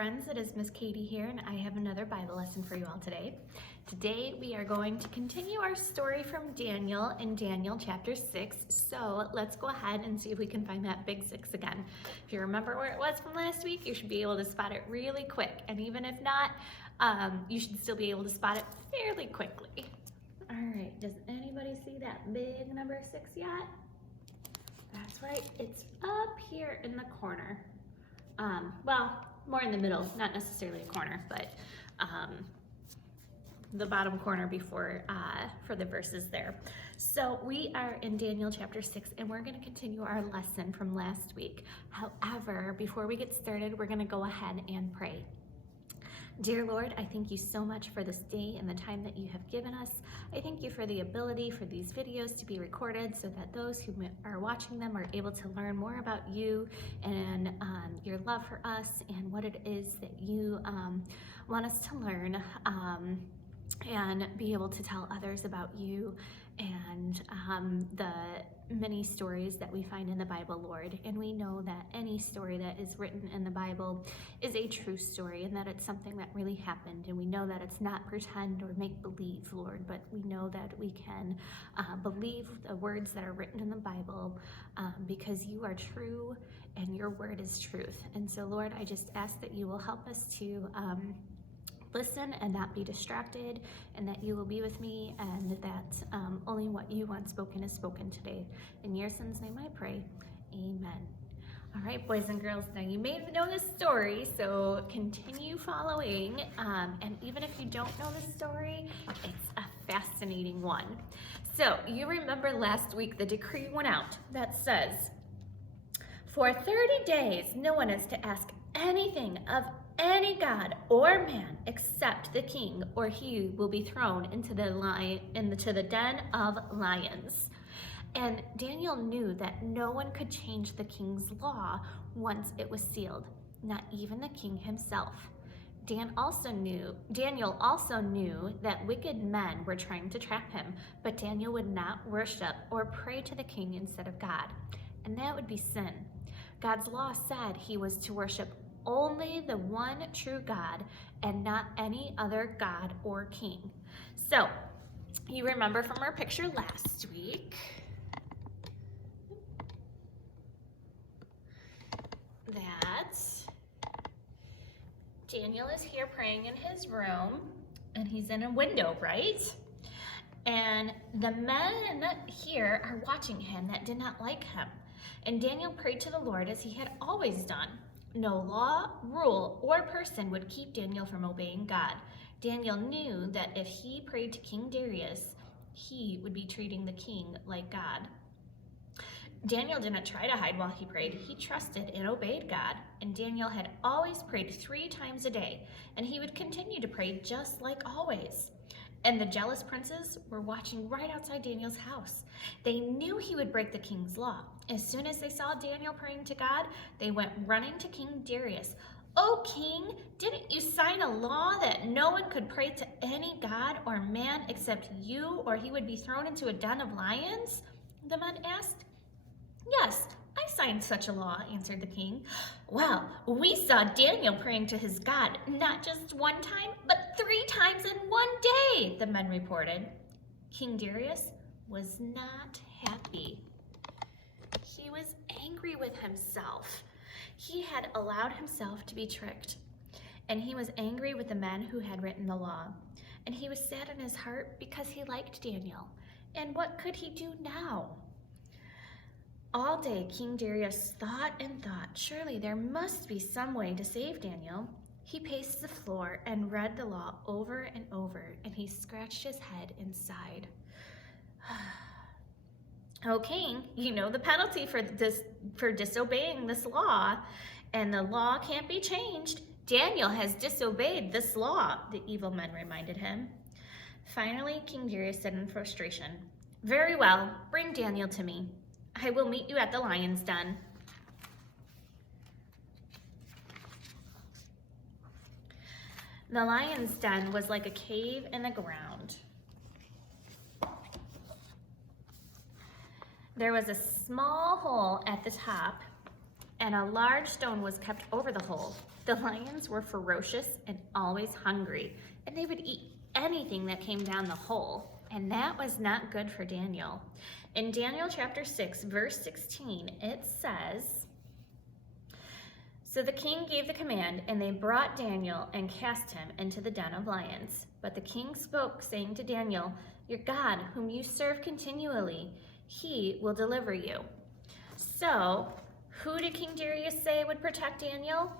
friends, it is Miss Katie here, and I have another Bible lesson for you all today. Today we are going to continue our story from Daniel in Daniel chapter 6. So let's go ahead and see if we can find that big 6 again. If you remember where it was from last week, you should be able to spot it really quick. And even if not, you should still be able to spot it fairly quickly. All right, does anybody see that big number 6 yet? That's right, it's up here in the corner. Well, more in the middle, not necessarily a corner, but the bottom corner before for the verses there. So we are in Daniel chapter 6, and we're going to continue our lesson from last week. However, before we get started, we're going to go ahead and pray. Dear Lord, I thank you so much for this day and the time that you have given us. I thank you for the ability for these videos to be recorded so that those who are watching them are able to learn more about you and your love for us and what it is that you want us to learn and be able to tell others about you and the many stories that we find in the Bible, Lord. And we know that any story that is written in the Bible is a true story and that it's something that really happened. And we know that it's not pretend or make believe, Lord, but we know that we can believe the words that are written in the Bible because you are true and your word is truth. And so, Lord, I just ask that you will help us to listen and not be distracted, and that you will be with me, and that only what you want spoken is spoken today. In your son's name I pray, amen. All right, boys and girls, now you may know this story, so continue following, and even if you don't know the story, it's a fascinating one. So you remember last week the decree went out that says, for 30 days no one is to ask anything of any god or man except the king, or he will be thrown into the den of lions. And Daniel knew that no one could change the king's law once it was sealed, not even the king himself. Daniel also knew that wicked men were trying to trap him, but Daniel would not worship or pray to the king instead of God, and that would be sin. God's law said he was to worship only the one true God and not any other god or king. So you remember from our picture last week that Daniel is here praying in his room, and he's in a window, right? And the men here are watching him that did not like him. And Daniel prayed to the Lord as he had always done. No law, rule, or person would keep Daniel from obeying God. Daniel knew that if he prayed to King Darius, he would be treating the king like God. Daniel didn't try to hide while he prayed. He trusted and obeyed God. And Daniel had always prayed 3 times a day, and he would continue to pray just like always. And the jealous princes were watching right outside Daniel's house. They knew he would break the king's law. As soon as they saw Daniel praying to God, they went running to King Darius. "Oh, king, didn't you sign a law that no one could pray to any god or man except you, or he would be thrown into a den of lions?" the men asked. "Yes, I signed such a law," answered the king. "Well, we saw Daniel praying to his God, not just 1 time, but 3 times in 1 day, the men reported. King Darius was not happy. He was angry with himself. He had allowed himself to be tricked, and he was angry with the men who had written the law. And he was sad in his heart because he liked Daniel. And what could he do now? All day, King Darius thought and thought, surely there must be some way to save Daniel. He paced the floor and read the law over and over, and he scratched his head and sighed. "Oh, king, you know the penalty for disobeying this law, and the law can't be changed. Daniel has disobeyed this law," the evil men reminded him. Finally, King Darius said in frustration, "Very well, bring Daniel to me. I will meet you at the lion's den." The lion's den was like a cave in the ground. There was a small hole at the top, and a large stone was kept over the hole. The lions were ferocious and always hungry, and they would eat anything that came down the hole, and that was not good for Daniel. In Daniel chapter 6, verse 16, it says, "So the king gave the command, and they brought Daniel and cast him into the den of lions. But the king spoke, saying to Daniel, 'Your God, whom you serve continually, he will deliver you.'" So, who did King Darius say would protect Daniel?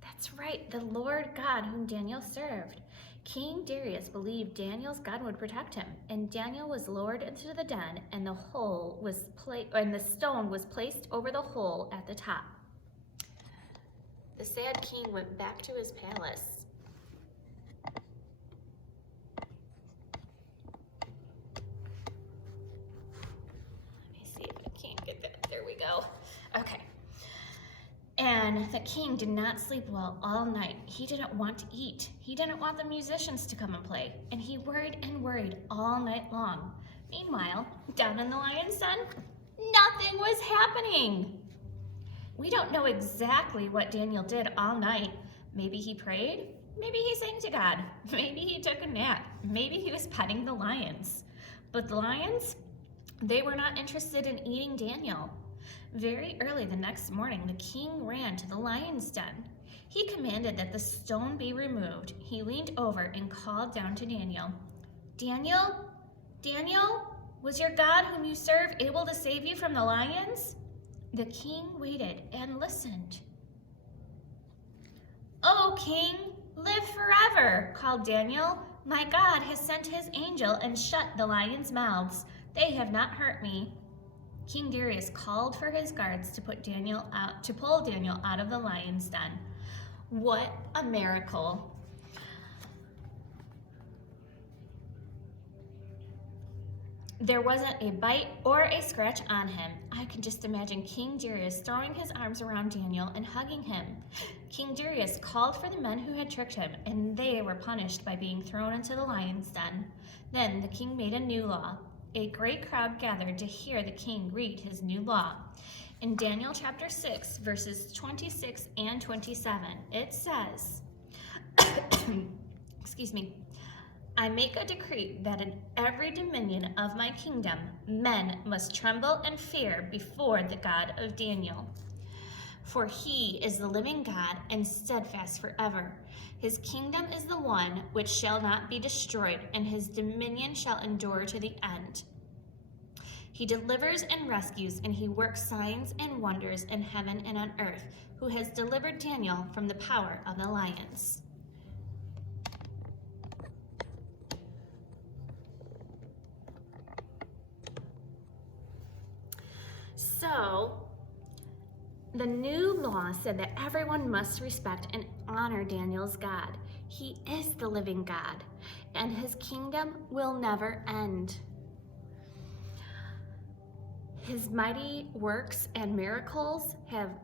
That's right, the Lord God whom Daniel served. King Darius believed Daniel's God would protect him, and Daniel was lowered into the den, and the stone was placed over the hole at the top. The sad king went back to his palace. Let me see if I can't get that. There we go. Okay. And the king did not sleep well all night. He didn't want to eat. He didn't want the musicians to come and play. And he worried and worried all night long. Meanwhile, down in the lion's den, nothing was happening. We don't know exactly what Daniel did all night. Maybe he prayed. Maybe he sang to God. Maybe he took a nap. Maybe he was petting the lions. But the lions, they were not interested in eating Daniel. Very early the next morning, the king ran to the lion's den. He commanded that the stone be removed. He leaned over and called down to Daniel. "Daniel? Daniel? Was your God whom you serve able to save you from the lions?" The king waited and listened. "Oh, king, live forever," called Daniel. "My God has sent his angel and shut the lions' mouths. They have not hurt me." King Darius called for his guards to pull Daniel out of the lion's den. What a miracle. There wasn't a bite or a scratch on him. I can just imagine King Darius throwing his arms around Daniel and hugging him. King Darius called for the men who had tricked him, and they were punished by being thrown into the lion's den. Then the king made a new law. A great crowd gathered to hear the king read his new law. In Daniel chapter 6, verses 26 and 27, it says, excuse me, "I make a decree that in every dominion of my kingdom, men must tremble and fear before the God of Daniel. For he is the living God and steadfast forever. His kingdom is the one which shall not be destroyed, and his dominion shall endure to the end. He delivers and rescues, and he works signs and wonders in heaven and on earth, who has delivered Daniel from the power of the lions." So, the new law said that everyone must respect and honor Daniel's God. He is the living God, and his kingdom will never end. His mighty works and miracles have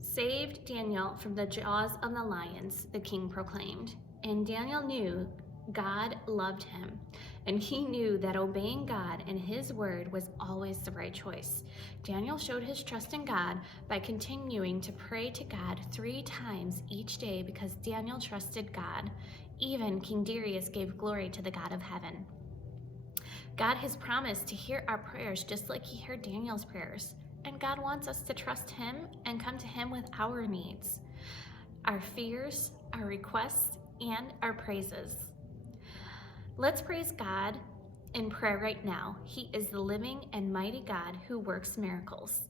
saved Daniel from the jaws of the lions, the king proclaimed. And Daniel knew God loved him, and he knew that obeying God and his word was always the right choice. Daniel showed his trust in God by continuing to pray to God 3 times each day because Daniel trusted God. Even King Darius gave glory to the God of heaven. God has promised to hear our prayers just like he heard Daniel's prayers. And God wants us to trust him and come to him with our needs, our fears, our requests, and our praises. Let's praise God in prayer right now. He is the living and mighty God who works miracles.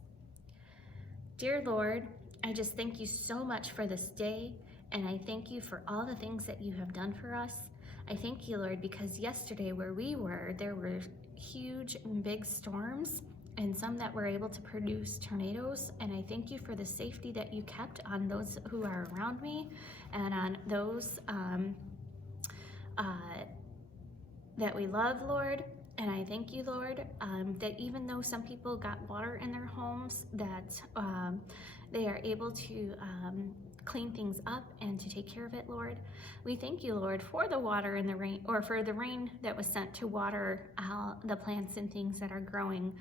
Dear Lord, I just thank you so much for this day, and I thank you for all the things that you have done for us. I thank you, Lord, because yesterday where we were, there were huge and big storms and some that were able to produce tornadoes. And I thank you for the safety that you kept on those who are around me and on those that we love, Lord. And I thank you, Lord, that even though some people got water in their homes, that they are able to clean things up and to take care of it, Lord. We thank you, Lord, for the water and the rain, or for the rain that was sent to water the plants and things that are growing,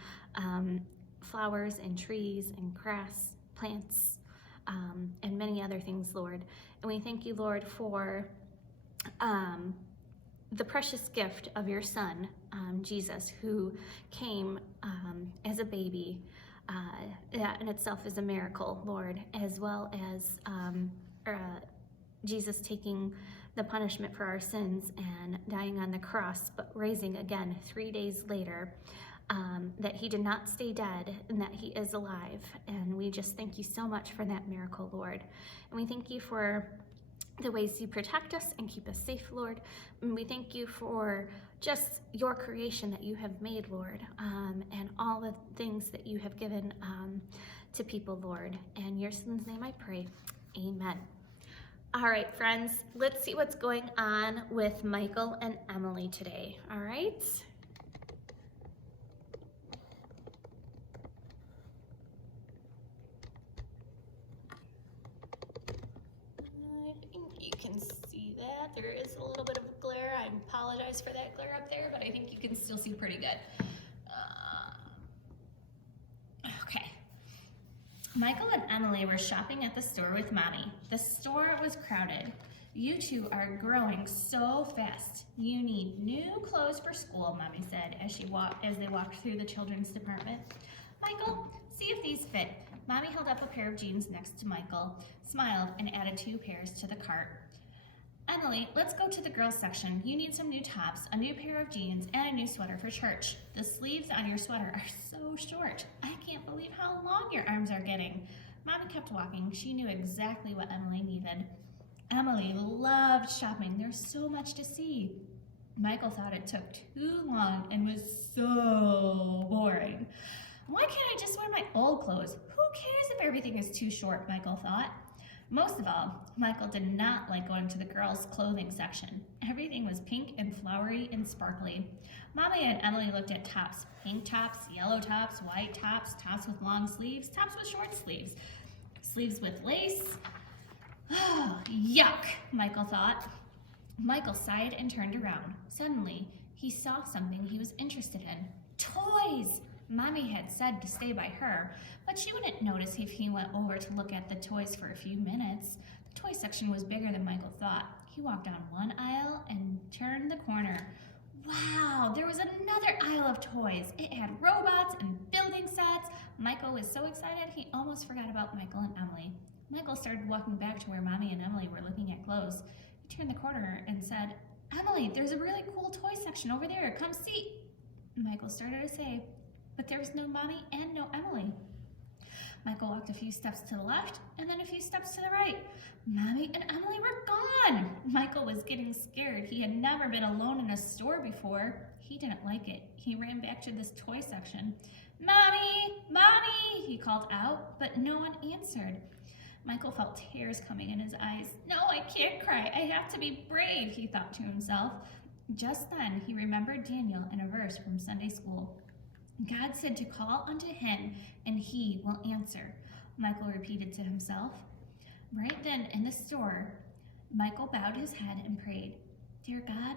flowers and trees and grass, plants. and many other things, Lord. And we thank you, Lord, for the precious gift of your Son, Jesus, who came as a baby. That in itself is a miracle, Lord, as well as Jesus taking the punishment for our sins and dying on the cross, but raising again 3 days later, that he did not stay dead and that he is alive. And we just thank you so much for that miracle, Lord. And we thank you for the ways you protect us and keep us safe, Lord. And we thank you for just your creation that you have made, Lord, and all the things that you have given to people, Lord. In your Son's name I pray, amen. All right, friends, let's see what's going on with Michael and Emily today, all right? You can see that there is a little bit of glare. I apologize for that glare up there, but I think you can still see pretty good. Okay. Michael and Emily were shopping at the store with Mommy. The store was crowded. You two are growing so fast. You need new clothes for school, Mommy said as they walked through the children's department. Michael, see if these fit. Mommy held up a pair of jeans next to Michael, smiled, and added 2 pairs to the cart. Emily, let's go to the girls section. You need some new tops, a new pair of jeans, and a new sweater for church. The sleeves on your sweater are so short. I can't believe how long your arms are getting. Mommy kept walking. She knew exactly what Emily needed. Emily loved shopping. There's so much to see. Michael thought it took too long and was so boring. Why can't I just wear my old clothes? Who cares if everything is too short, Michael thought. Most of all, Michael did not like going to the girls' clothing section. Everything was pink and flowery and sparkly. Mommy and Emily looked at tops. Pink tops, yellow tops, white tops, tops with long sleeves, tops with short sleeves, sleeves with lace. Oh, yuck, Michael thought. Michael sighed and turned around. Suddenly, he saw something he was interested in. Toys! Mommy had said to stay by her, but she wouldn't notice if he went over to look at the toys for a few minutes. The toy section was bigger than Michael thought. He walked down one aisle and turned the corner. Wow, there was another aisle of toys. It had robots and building sets. Michael was so excited he almost forgot about Michael and Emily. Michael started walking back to where Mommy and Emily were looking at clothes. He turned the corner and said, Emily, there's a really cool toy section over there. Come see. Michael started to say, but there was no Mommy and no Emily. Michael walked a few steps to the left and then a few steps to the right. Mommy and Emily were gone. Michael was getting scared. He had never been alone in a store before. He didn't like it. He ran back to this toy section. Mommy, Mommy, he called out, but no one answered. Michael felt tears coming in his eyes. No, I can't cry. I have to be brave, he thought to himself. Just then, he remembered Daniel in a verse from Sunday school. God said to call unto him, and he will answer, Michael repeated to himself. Right then, in the store, Michael bowed his head and prayed, Dear God,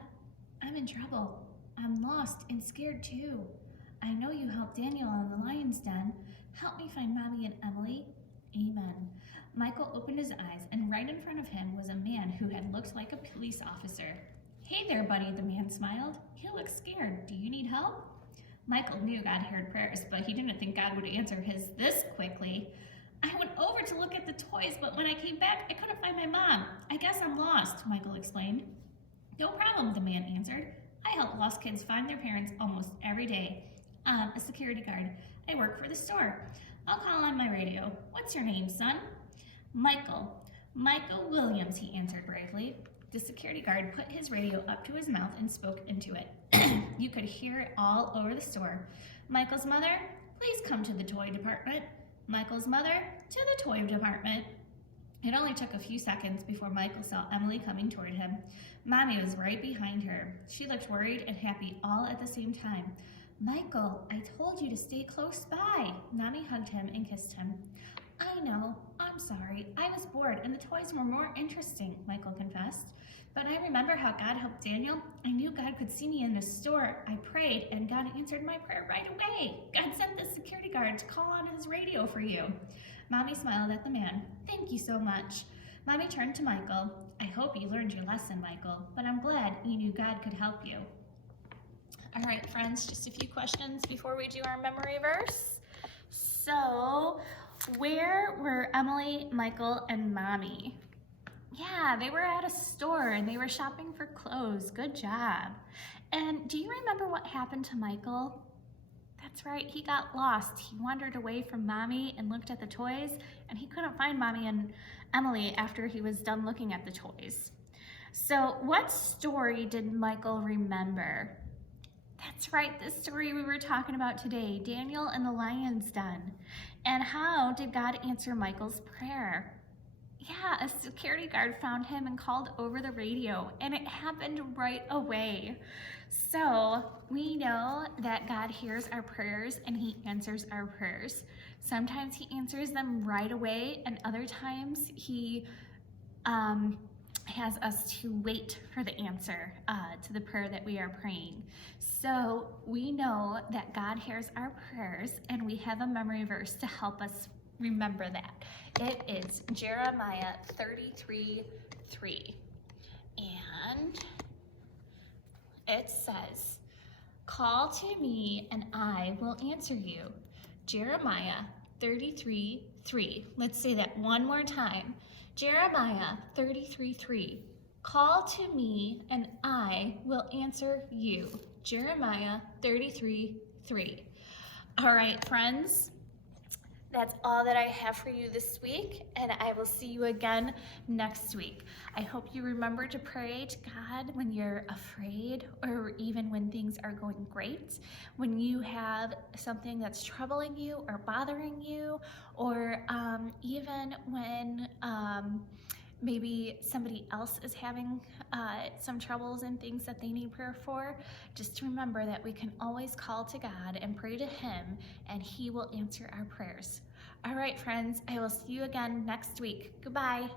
I'm in trouble. I'm lost and scared too. I know you helped Daniel in the lion's den. Help me find Mommy and Emily. Amen. Michael opened his eyes, and right in front of him was a man who had looked like a police officer. Hey there, buddy, the man smiled. You look scared. Do you need help? Michael knew God heard prayers, but he didn't think God would answer his this quickly. I went over to look at the toys, but when I came back, I couldn't find my mom. I guess I'm lost, Michael explained. No problem, the man answered. I help lost kids find their parents almost every day. I'm a security guard. I work for the store. I'll call on my radio. What's your name, son? Michael. Michael Williams, he answered bravely. The security guard put his radio up to his mouth and spoke into it. You could hear it all over the store. Michael's mother, please come to the toy department. Michael's mother, to the toy department. It only took a few seconds before Michael saw Emily coming toward him. Mommy was right behind her. She looked worried and happy all at the same time. Michael, I told you to stay close by. Mommy hugged him and kissed him. I know, I'm sorry. I was bored and the toys were more interesting, Michael confessed. But I remember how God helped Daniel. I knew God could see me in the store. I prayed and God answered my prayer right away. God sent the security guard to call on his radio for you. Mommy smiled at the man. Thank you so much. Mommy turned to Michael. I hope you learned your lesson, Michael, but I'm glad you knew God could help you. All right, friends, just a few questions before we do our memory verse. So, where were Emily, Michael, and Mommy? Yeah, they were at a store and they were shopping for clothes. Good job. And do you remember what happened to Michael? That's right, he got lost. He wandered away from Mommy and looked at the toys, and he couldn't find Mommy and Emily after he was done looking at the toys. So what story did Michael remember? That's right, the story we were talking about today, Daniel and the Lion's Den. And how did God answer Michael's prayer? Yeah, a security guard found him and called over the radio, and it happened right away. So we know that God hears our prayers and he answers our prayers. Sometimes he answers them right away, and other times he has us to wait for the answer to the prayer that we are praying. So we know that God hears our prayers, and we have a memory verse to help us remember that. It is Jeremiah 33:3. And it says, call to me and I will answer you. Jeremiah 33:3. Let's say that one more time. Jeremiah 33:3. Call to me and I will answer you. Jeremiah 33:3. All right, friends. That's all that I have for you this week, and I will see you again next week. I hope you remember to pray to God when you're afraid, or even when things are going great, when you have something that's troubling you or bothering you, or even when maybe somebody else is having some troubles and things that they need prayer for. Just remember that we can always call to God and pray to him, and he will answer our prayers. All right, friends, I will see you again next week. Goodbye.